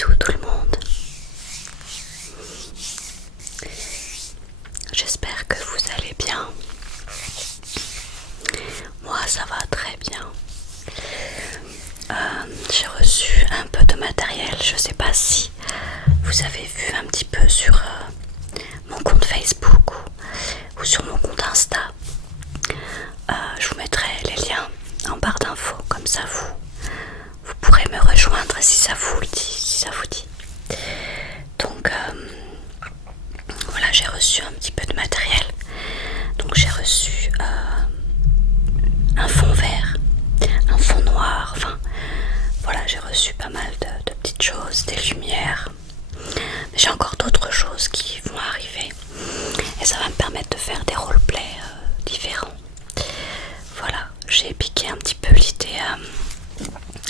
Bisous tout le monde. J'espère que vous allez bien. Moi ça va très bien. J'ai reçu un peu de matériel. Je sais pas si vous avez vu un petit peu sur mon compte Facebook ou sur mon compte Insta. Je vous mettrai les liens en barre d'infos, comme ça vous pourrez me rejoindre si ça vous dit. Donc voilà, j'ai reçu un petit peu de matériel. Donc j'ai reçu un fond vert, un fond noir, enfin voilà, j'ai reçu pas mal de petites choses, des lumières. Mais j'ai encore d'autres choses qui vont arriver et ça va me permettre de faire des roleplays différents. Voilà, j'ai piqué un petit peu l'idée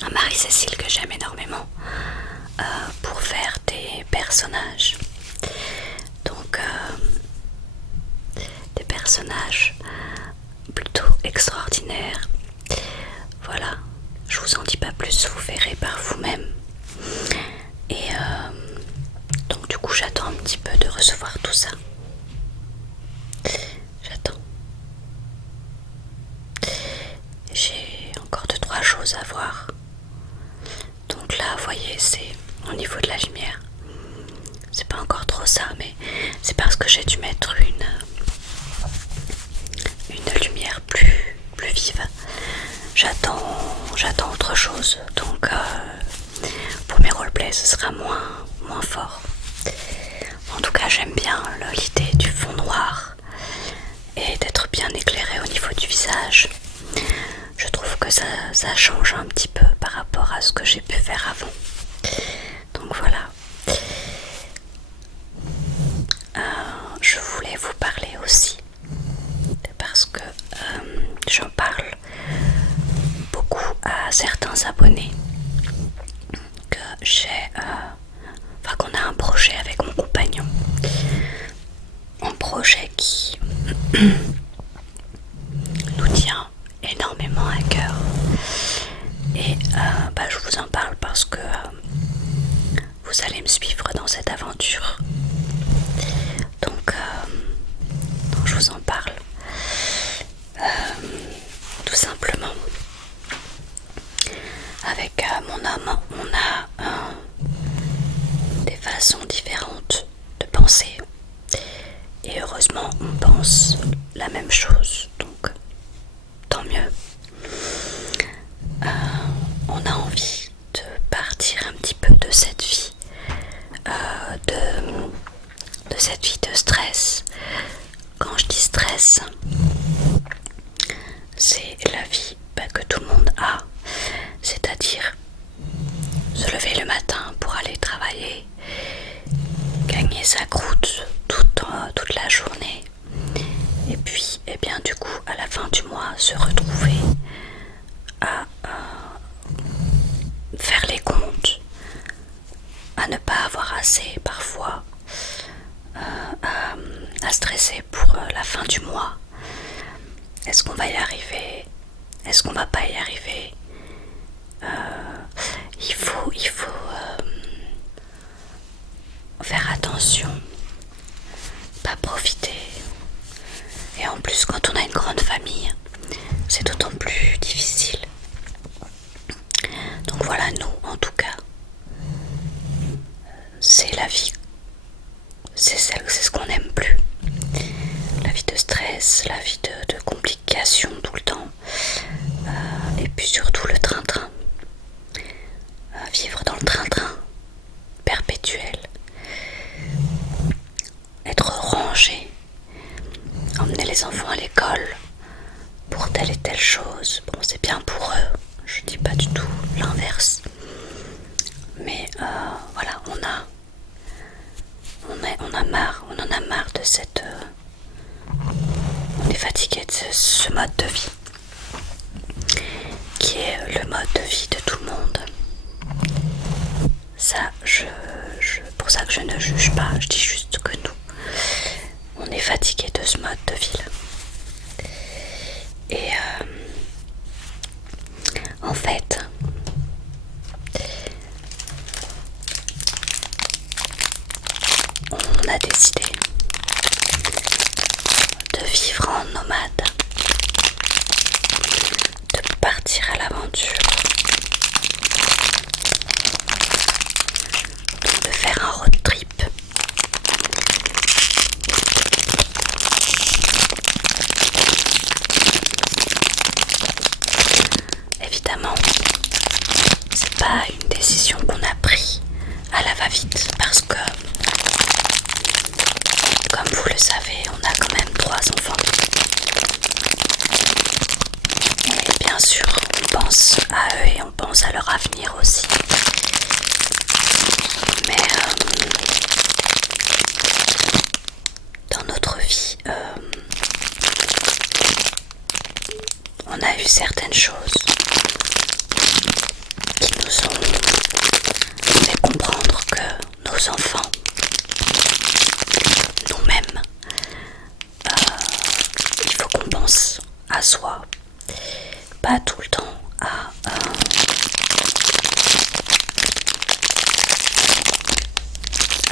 à Marie-Cécile, que j'aime énormément, pour faire des personnages. Donc des personnages plutôt extraordinaires. Voilà, je vous en dis pas plus, vous verrez par vous-même. Et donc du coup j'attends un petit peu de recevoir tout ça. J'attends. J'ai encore 2-3 choses à voir. Donc là vous voyez, c'est au niveau de la lumière. C'est pas encore trop ça, mais c'est parce que j'ai dû mettre une lumière plus vive. J'attends autre chose. Donc pour mes roleplays ce sera moins fort. En tout cas j'aime bien l'idée du fond noir et d'être bien éclairé au niveau du visage. Je trouve que ça change un petit peu par rapport à ce que j'ai pu faire avant. Donc voilà. Je voulais vous parler aussi parce que j'en parle beaucoup à certains abonnés que qu'on a un projet avec mon compagnon, un projet qui nous tient énormément à cœur et je vous en parle parce que vous allez me suivre dans cette aventure. Donc je vous en parle tout simplement. Avec mon homme, on a des façons différentes de penser et heureusement on pense la même chose, donc tant mieux. On a envie de partir un petit peu de cette vie, de cette vie de stress. Quand je dis stress, c'est la vie que tout le monde a, c'est-à-dire se lever le matin pour aller travailler, gagner sa croûte toute la journée, et puis du coup à la fin du mois se retrouver à faire les comptes, à ne pas avoir assez parfois, à stresser pour la fin du mois. Est-ce qu'on va y arriver? Est-ce qu'on va pas y arriver? Il faut faire attention, pas profiter. Et en plus, quand on a une grande famille, c'est d'autant plus difficile. Donc voilà, nous, en tout cas, c'est la vie. C'est ce qu'on n'aime plus. La vie de stress, la vie de complications tout le temps. Et puis surtout le train-train. Vivre dans le train-train perpétuel. Être rangé. Emmener les enfants à l'école pour telle et telle chose. Bon, c'est bien pour eux. Je dis pas du tout l'inverse. Mais voilà, on en a marre de cette... on est fatigué de ce mode de vie qui est le mode de vie de tout le monde. Ça, pour ça que je ne juge pas, je dis juste que nous, on est fatigué de ce mode de vie là. Et en fait, on a décidé de vivre en nomade, de partir à l'aventure, de faire un road trip. Évidemment, c'est pas une décision qu'on a prise à la va-vite parce que, comme vous le savez, on a quand même 3 enfants. Et bien sûr, on pense à eux et on pense à leur avenir aussi. Mais dans notre vie, on a eu certaines choses qui nous ont fait comprendre que nos enfants, nous-mêmes, il faut qu'on pense à soi, pas tout le temps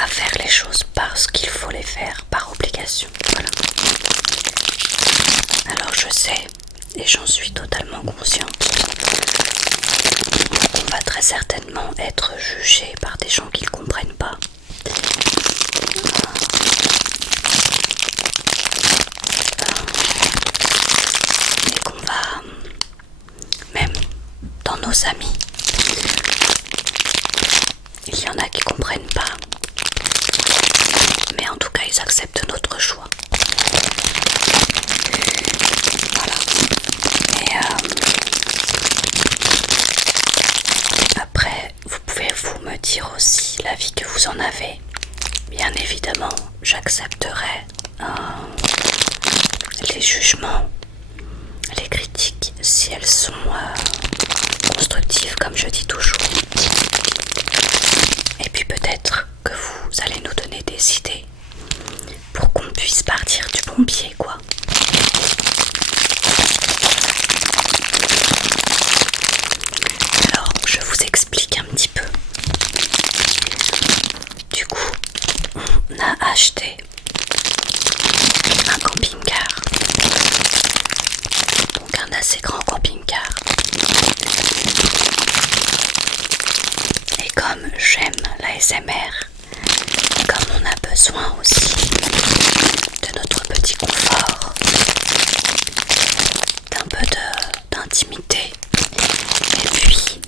à faire les choses parce qu'il faut les faire, par obligation. Voilà. Alors je sais, et j'en suis totalement consciente, on va très certainement être jugé par des gens qui ne comprennent pas. Et qu'on va, même dans nos amis, il y en a qui comprennent pas, mais en tout cas ils acceptent notre choix. Voilà. Et après, vous pouvez vous me dire aussi l'avis que vous en avez. Bien évidemment, j'accepterai les jugements, les critiques, si elles sont constructives, comme je dis toujours. Et puis peut-être que vous allez nous donner des idées pour qu'on puisse partir du bon pied, quoi. Alors, je vous explique un petit peu. Du coup, on a acheté un camping-car, donc un assez grand camping-car. Et comme j'aime l'ASMR, comme on a besoin aussi de notre petit confort, d'un peu d'intimité, et puis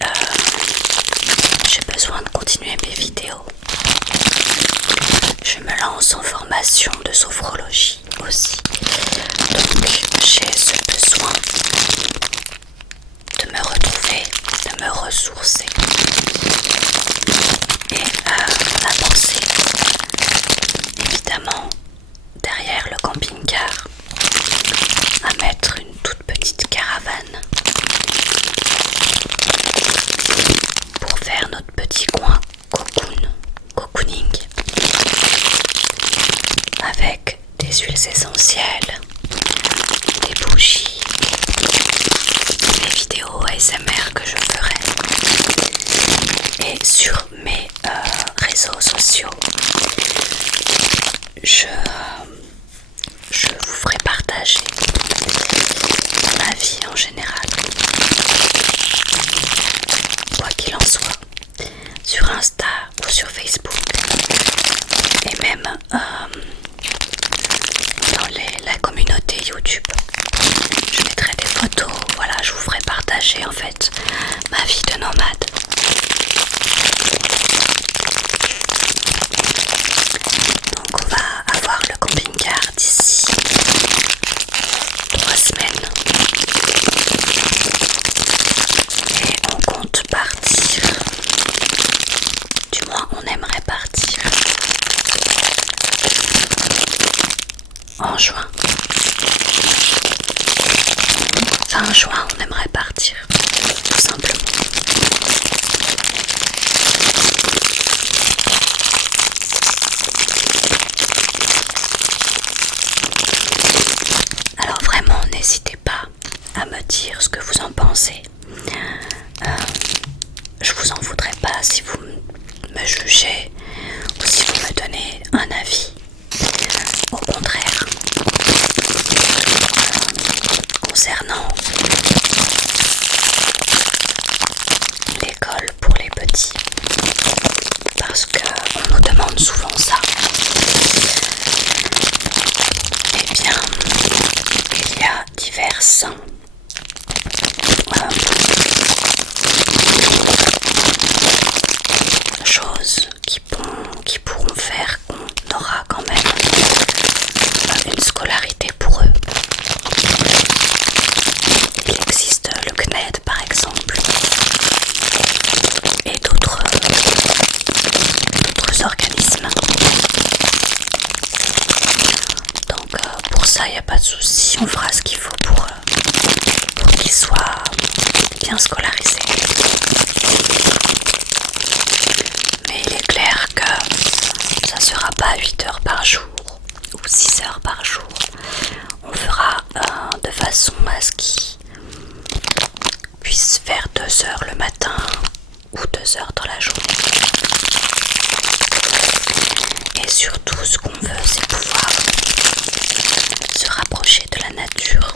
j'ai besoin de continuer mes vidéos. Je me lance en formation de sophrologie aussi, donc j'ai ce besoin de me retrouver, de me ressourcer et à penser évidemment derrière le camping-car à mettre une toute petite caravane pour faire notre petit coin cocooning avec des huiles essentielles, des bougies, des vidéos ASMR que je ferai, et sur mes réseaux sociaux je vous ferai partager ma vie en général, quoi qu'il en soit, sur Insta ou sur Facebook, et même dans la communauté YouTube. Je mettrai des photos, voilà, je vous ferai partager en fait ma vie de nomade. Donc on va avoir le camping-car d'ici 3 semaines. Et on compte partir, du moins on aimerait partir en juin. Fin juin, on aimerait partir, tout simplement. Alors vraiment, n'hésitez pas à me dire ce que vous en pensez. Je vous en voudrais pas si vous me jugez ou si vous me donnez un avis au contraire, concernant l'école pour les petits, parce qu'on nous demande souvent ça. Eh bien, il y a diverses choses qui pourront faire qu'on aura quand même une scolarité pour eux. Il existe le CNED par exemple et d'autres organismes. Donc pour ça il n'y a pas de souci, on fera ce qu'il faut pour qu'ils soient bien scolarisés. Mais il est clair que ça sera pas 8 heures par jour ou 6 heures par jour. On fera de façon à ce qu'ils puissent faire 2 heures le matin ou 2 heures dans la journée. Et surtout ce qu'on veut, c'est pouvoir se rapprocher de la nature.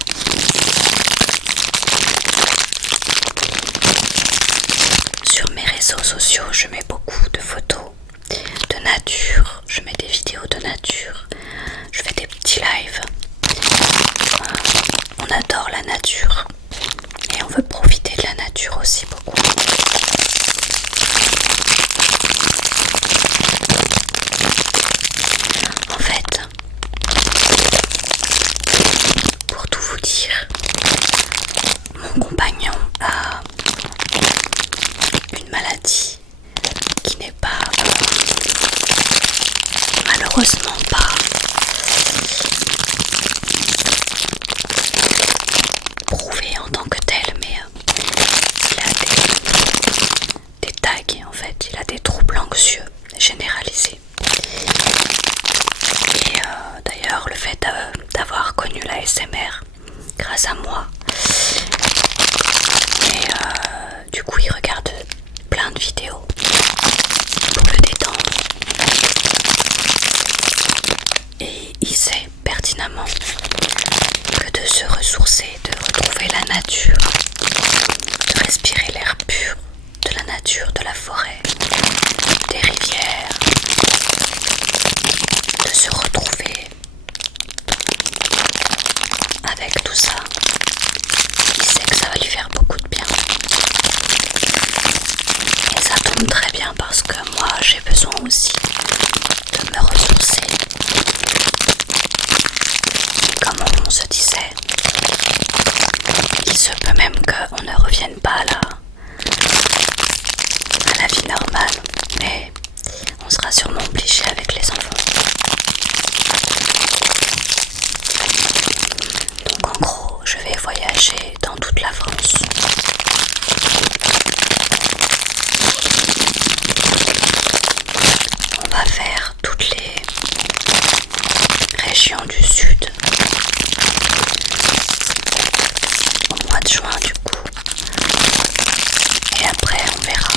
Sur mes réseaux sociaux, je mets beaucoup de photos de nature, je mets des vidéos de nature, je fais des petits lives. On adore la nature et on veut profiter de la nature aussi beaucoup. En fait, pour tout vous dire, mon compagnon a une maladie qui n'est pas, malheureusement pas prouvée en tant que telle, mais il a des tags en fait, il a des troubles anxieux généralisés. Et d'ailleurs le fait d'avoir connu la ASMR grâce à moi, et du coup il regarde plein de vidéos pour le détendre. Et il sait pertinemment que de se ressourcer, de retrouver la nature, de respirer l'air pur de la nature, de la forêt, des rivières, de se retrouver avec tout ça, il sait que ça va lui faire beaucoup de bien. Et ça tombe très bien parce que moi j'ai besoin aussi de me ressourcer. Comme on se disait, il se peut même qu'on ne revienne pas à la vie normale, mais on sera sûrement obligé avec les enfants. Donc en gros, je vais voyager dans toute la France. On va faire toutes les régions du sud au mois de juin du coup. Et après on verra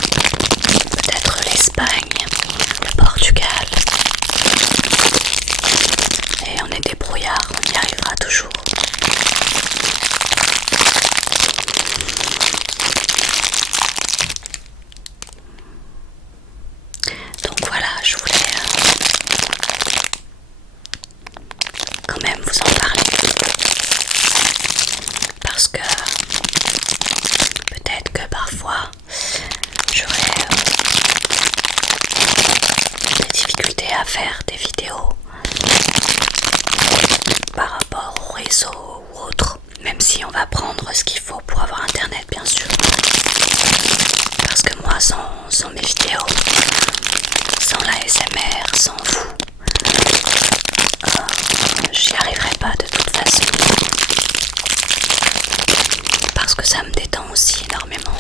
peut-être l'Espagne, le Portugal. Et on est débrouillard, on y arrivera toujours. Donc voilà, je voulais quand même vous en parler parce que peut-être que parfois j'aurais des difficultés à faire des vidéos par rapport au réseau ou autre, même si on va prendre ce qu'il faut pour avoir internet bien sûr, parce que moi sans mes vidéos, sans la ASMR, sans vous, j'y arriverai pas de toute façon, parce que ça me détend aussi énormément.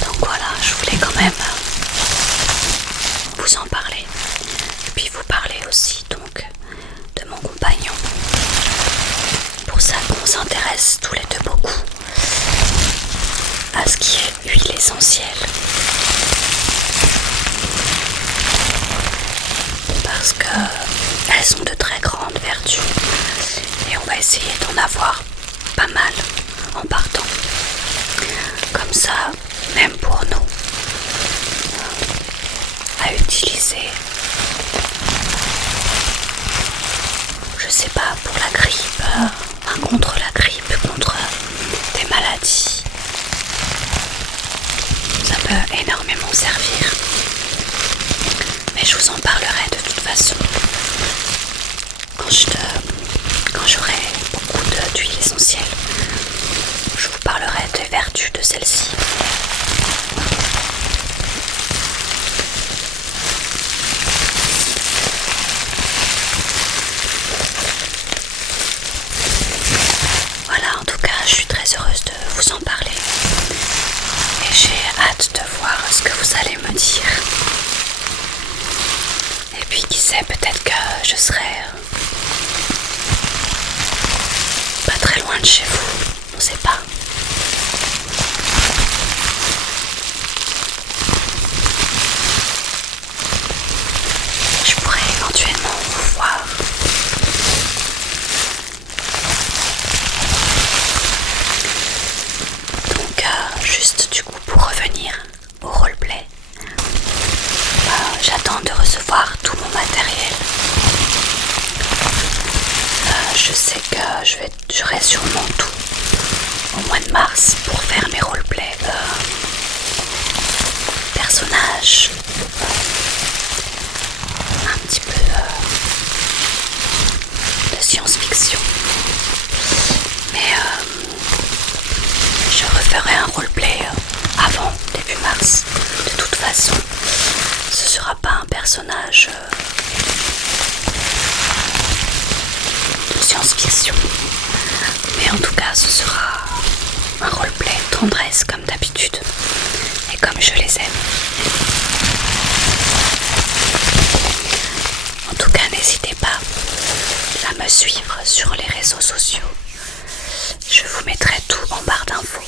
Donc voilà, je voulais quand même vous en parler et puis vous parler aussi s'intéresse tous les deux beaucoup à ce qui est huile essentielle. Parce qu'elles ont de très grandes vertus et on va essayer d'en avoir pas mal en partant. Comme ça, même pour nous, à utiliser, je sais pas, pour la grippe, contre la grippe, contre des maladies, ça peut énormément servir. Mais je vous en parlerai de toute façon quand j'aurai beaucoup d'huile essentielle. Je vous parlerai des vertus de celle-ci. Voilà, en tout cas, je suis très heureuse de vous en parler. Et j'ai hâte de voir ce que vous allez me dire. Et puis, qui sait, peut-être que je serai pas très loin de chez vous. On sait pas. Je pourrais éventuellement vous voir. Donc juste du coup pour revenir au roleplay, j'attends de recevoir tout mon matériel. Je sais que j'aurai sûrement tout au mois de mars pour faire mes roleplays personnages, un petit peu de science-fiction. Mais je referai un roleplay avant début mars. De toute façon, ce sera pas un personnage de science-fiction, mais en tout cas ce sera un roleplay tendresse comme d'habitude et comme je les aime. En tout cas, n'hésitez pas à me suivre sur les réseaux sociaux. Je vous mettrai tout en barre d'infos.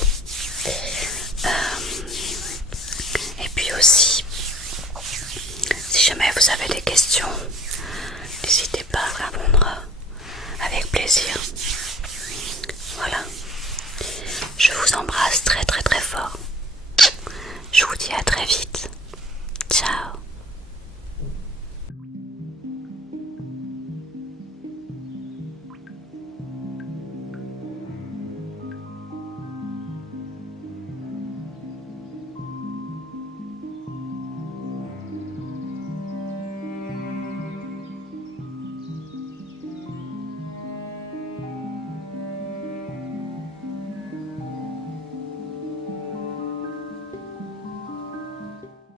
Et puis aussi, si jamais vous avez des questions, n'hésitez pas à répondre avec plaisir. Voilà. Je vous embrasse très très très fort. Je vous dis à très vite.